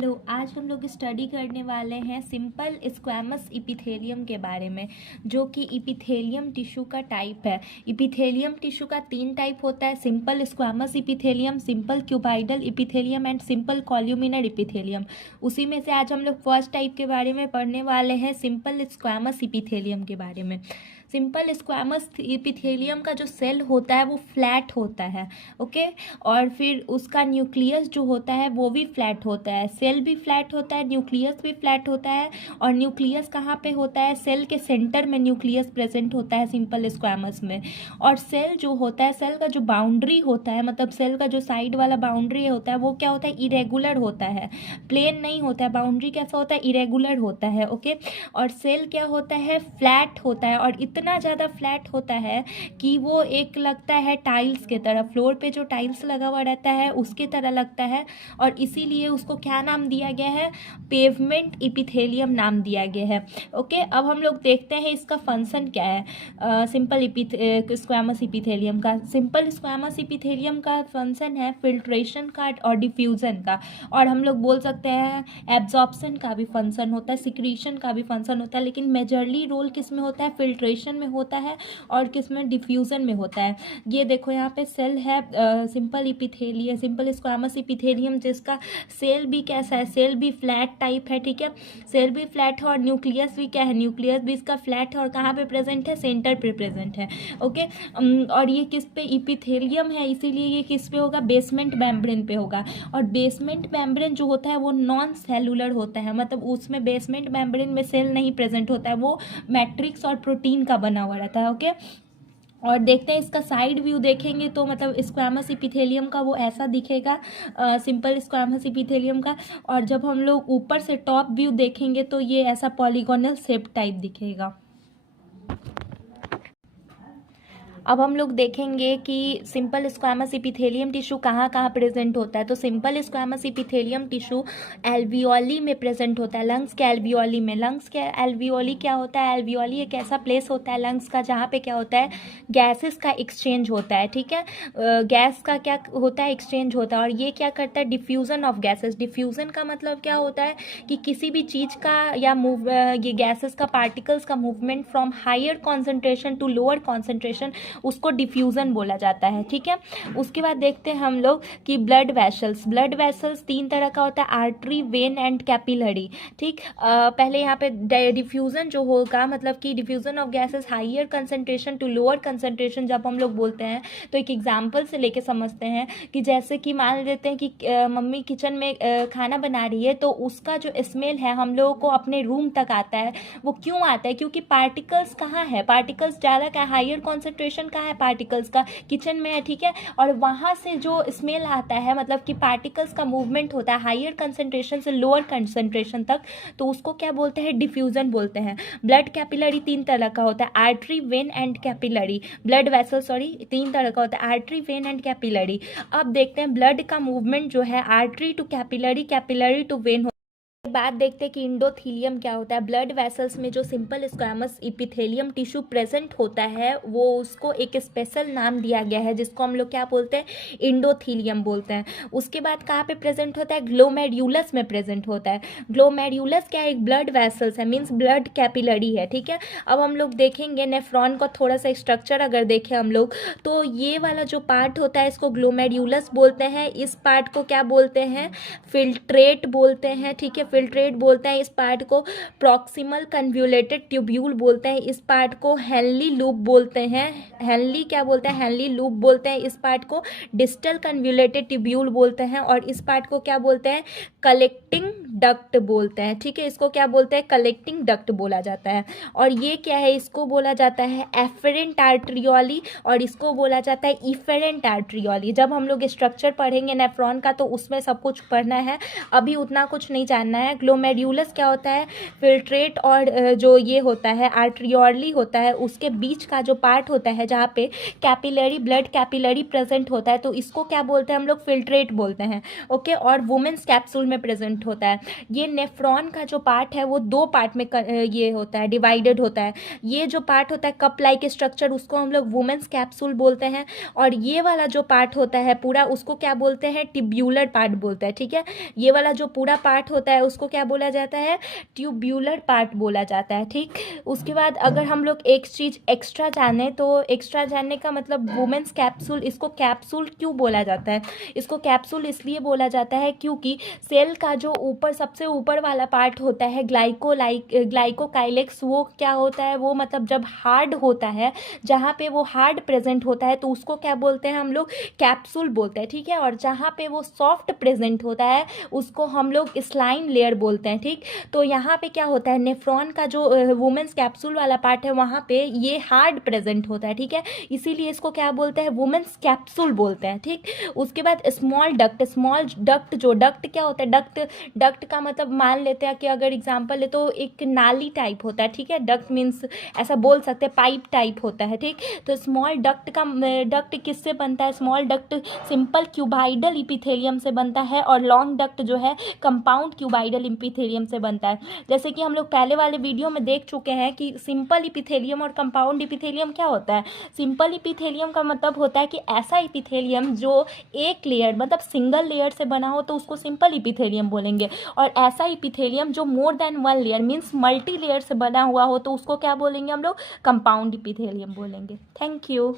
Hello, आज हम लोग स्टडी करने वाले हैं सिंपल स्क्वैमस इपिथेलियम के बारे में, जो कि इपिथेलियम टिश्यू का टाइप है। इपिथेलियम टिश्यू का 3 टाइप होता है, simple squamous epithelium, simple cuboidal epithelium and simple columnar epithelium. उसी में से आज हम लोग फर्स्ट टाइप के बारे में पढ़ने वाले हैं, सिंपल स्क्वैमस इपिथेलियम के बारे में। सिंपल स्क्वैमस इपिथेलियम का जो सेल होता है वो फ्लैट होता है, ओके। और फिर उसका न्यूक्लियस जो होता है वो भी फ्लैट होता है, सेल भी फ्लैट होता है, न्यूक्लियस भी फ्लैट होता है। और न्यूक्लियस कहाँ पे होता है? सेल के सेंटर में न्यूक्लियस प्रेजेंट होता है सिंपल स्क्वैमस में। और सेल जो होता है, सेल का जो बाउंड्री होता है, मतलब सेल का जो साइड वाला बाउंड्री होता है वो क्या होता है? इरेगुलर होता है, प्लेन नहीं होता है। बाउंड्री कैसा होता है? इरेगुलर होता है, ओके। और सेल क्या होता है? फ्लैट होता है, और इतना ज़्यादा फ्लैट होता है कि वो एक लगता है टाइल्स के तरह, फ्लोर पे जो टाइल्स लगा हुआ रहता है उसके तरह लगता है। और इसीलिए उसको क्या नाम दिया गया है? पेवमेंट इपिथेलियम नाम दिया गया है, ओके। अब हम लोग देखते हैं इसका फंक्शन क्या है। सिंपल स्क्वैमस इपिथेलियम का, सिंपल स्क्वैमस इपिथेलियम का फंक्शन है फिल्ट्रेशन का और डिफ्यूज़न का। और हम लोग बोल सकते हैं एब्जॉर्प्शन का भी फंक्शन होता है, सिक्रीशन का भी फंक्शन होता है। लेकिन मेजरली रोल किस में होता है? फिल्ट्रेशन में होता है, और किस में? डिफ्यूज़न में होता है। ये देखो यहाँ पे सेल है simple epithelium, simple squamous epithelium, जिसका सेल भी कैसा है? सेल भी फ्लैट टाइप है, ठीक है। सेल भी फ्लैट है, और न्यूक्लियस भी क्या है? न्यूक्लियस भी इसका फ्लैट है, और कहाँ पे प्रेजेंट है? सेंटर पे प्रेजेंट है, ओके। और ये किस पे? इपिथेलियम है, इसीलिए ये किस पे होगा? बेसमेंट मेम्ब्रेन पे होगा। और बेसमेंट मेम्ब्रेन जो होता है वो नॉन सेलुलर होता है, मतलब उसमें बेसमेंट मेम्ब्रेन में सेल नहीं प्रेजेंट होता है, वो मैट्रिक्स और प्रोटीन का बना हुआ रहता है, ओके। और देखते हैं इसका साइड व्यू देखेंगे तो मतलब स्क्वैमस इपिथेलियम का वो ऐसा दिखेगा, सिंपल स्क्वैमस इपिथेलियम का। और जब हम लोग ऊपर से टॉप व्यू देखेंगे तो ये ऐसा पॉलीगोनल शेप टाइप दिखेगा। अब हम लोग देखेंगे कि सिंपल स्क्वैमस इपिथेलियम टिश्यू कहाँ कहाँ प्रेजेंट होता है। तो simple squamous epithelium tissue alveoli में प्रेजेंट होता है, लंग्स के एल्वियोली में। लंग्स के एल्वियोली क्या होता है? एल्वियोली एक ऐसा प्लेस होता है लंग्स का जहाँ पे क्या होता है? गैसेस का एक्सचेंज होता है, ठीक है। गैस का क्या होता है? एक्सचेंज होता है। और ये क्या करता है? Diffusion of gases. डिफ्यूज़न का मतलब क्या होता है? कि किसी भी चीज़ का या ये गैसेस का, पार्टिकल्स का movement from higher concentration to lower concentration, उसको डिफ्यूज़न बोला जाता है, ठीक है। उसके बाद देखते हैं हम लोग कि ब्लड वेसल्स। ब्लड वेसल्स 3 तरह का होता है, आर्टरी, वेन एंड कैपिलरी, ठीक। पहले यहाँ पे डिफ्यूज़न जो होगा, मतलब कि diffusion of gases higher concentration to lower concentration जब हम लोग बोलते हैं तो एक एग्जाम्पल से लेके समझते हैं कि जैसे कि मान लेते हैं कि मम्मी किचन में खाना बना रही है, तो उसका जो स्मेल है हम लोगों को अपने रूम तक आता है। वो क्यों आता है? क्योंकि पार्टिकल्स कहाँ है? पार्टिकल्स ज़्यादा का हायर कॉन्सेंट्रेशन कहाँ है? पार्टिकल्स का किचन में है, ठीक है। और वहाँ से जो स्मेल आता है, मतलब कि पार्टिकल्स का मूवमेंट होता है हायर कंसंट्रेशन से लोअर कंसंट्रेशन तक, तो उसको क्या बोलते हैं? डिफ्यूजन बोलते हैं। ब्लड कैपिलरी 3 तरह का होता है, artery, when and capillary. Blood vessel 3 तरह का होता है, आर्टरी, वेन एंड कैपिलरी। अब देखते हैं ब्लड का मूवमेंट जो है artery to capillary, capillary to vein. बात देखते हैं कि इंडोथीलियम क्या होता है। ब्लड वेसल्स में जो simple squamous epithelium tissue present होता है वो उसको एक स्पेशल नाम दिया गया है, जिसको हम लोग क्या बोलते हैं? इंडोथीलियम बोलते हैं। उसके बाद कहाँ पे प्रेजेंट होता है? ग्लोमेरुलस में प्रेजेंट होता है। ग्लोमेरुलस क्या है? एक ब्लड वेसल्स है, मीन्स ब्लड कैपिलरी है, ठीक है। अब हम लोग देखेंगे नेफ्रॉन का थोड़ा सा स्ट्रक्चर अगर देखें हम लोग, तो ये वाला जो पार्ट होता है इसको ग्लोमेरुलस बोलते हैं। इस पार्ट को क्या बोलते हैं? फिल्ट्रेट बोलते हैं, ठीक है। फिल्ट्रेट बोलते हैं इस पार्ट को। प्रॉक्सिमल कन्व्यूलेटेड ट्यूब्यूल बोलते हैं इस पार्ट को। हेनली लूप बोलते हैं, हेनली क्या बोलते हैं? हेनली लूप बोलते हैं इस पार्ट को। डिस्टल कन्व्यूलेटेड ट्यूब्यूल बोलते हैं। और इस पार्ट को क्या बोलते हैं? कलेक्टिंग डक्ट बोलते हैं, ठीक है। इसको क्या बोलते हैं? कलेक्टिंग डक्ट बोला जाता है। और ये क्या है? इसको बोला जाता है एफरेंट आर्ट्रियोली, और इसको बोला जाता है इफेरेंट आर्ट्रियोली। जब हम लोग स्ट्रक्चर पढ़ेंगे नेफ्रॉन का तो उसमें सब कुछ पढ़ना है, अभी उतना कुछ नहीं जानना है। ग्लोमेरुलस क्या होता है? फिल्ट्रेट और जो ये होता है आर्ट्रियोली होता है, उसके बीच का जो पार्ट होता है जहाँ पे कैपिलरी, ब्लड कैपिलरी प्रेजेंट होता है, तो इसको क्या बोलते हैं हम लोग? फिल्ट्रेट बोलते हैं, ओके। और वुमेन्स कैप्सूल में प्रेजेंट होता है। ये नेफ्रॉन का जो पार्ट है वो दो पार्ट में ये होता है, डिवाइडेड होता है। ये जो पार्ट होता है कप लाइक स्ट्रक्चर, उसको हम लोग वुमेन्स कैप्सूल बोलते हैं, और ये वाला जो पार्ट होता है पूरा, उसको क्या बोलते हैं, ट्यूब्यूलर पार्ट बोलते हैं, ठीक है। ये वाला जो पूरा पार्ट होता है उसको क्या बोला जाता है, ट्यूब्यूलर पार्ट बोला जाता है, ठीक। उसके बाद अगर हम लोग एक चीज़ एक्स्ट्रा जाने, तो एक्स्ट्रा जानने का मतलब वुमेन्स कैप्सूल, इसको कैप्सूल क्यों बोला जाता है, इसको कैप्सूल इसलिए बोला जाता है क्योंकि सेल का जो ऊपर, सबसे ऊपर वाला पार्ट होता है ग्लाइकोकाइलेक्स, वो क्या होता है, वो मतलब जब हार्ड होता है, जहाँ पे वो हार्ड प्रेजेंट होता है तो उसको क्या बोलते हैं हम लोग, कैप्सूल बोलते हैं, ठीक है। और जहाँ पे वो सॉफ्ट प्रेजेंट होता है उसको हम लोग स्लाइम लेयर बोलते हैं, ठीक। तो यहाँ पे क्या होता है, नेफ्रॉन का जो वुमेन्स कैप्सूल वाला पार्ट है वहाँ पे ये हार्ड प्रेजेंट होता है, ठीक है, इसीलिए इसको क्या बोलते हैं, वुमेन्स कैप्सूल बोलते हैं, ठीक। उसके बाद स्मॉल डक्ट, जो डक्ट क्या होता है, डक्ट का मतलब मान लेते हैं कि अगर एग्जांपल ले तो एक नाली टाइप होता है, ठीक है। डक्ट मीन्स ऐसा बोल सकते हैं पाइप टाइप होता है, ठीक। तो स्मॉल डक्ट किससे बनता है, small duct simple cuboidal epithelium से बनता है, और लॉन्ग डक्ट जो है कंपाउंड क्यूबाइडल इपिथेलियम से बनता है। जैसे कि हम लोग पहले वाले वीडियो में देख चुके हैं कि सिंपल इपिथेलियम और कंपाउंड इपिथेलियम क्या होता है। सिंपल इपिथेलियम का मतलब होता है कि ऐसा इपिथेलियम जो एक लेयर मतलब सिंगल लेयर से बना हो तो उसको सिंपल इपिथेलियम बोलेंगे, और ऐसा इपिथेलियम जो more than one layer means multi layer से बना हुआ हो तो उसको क्या बोलेंगे हम लोग, कंपाउंड इपिथेलियम बोलेंगे। Thank you.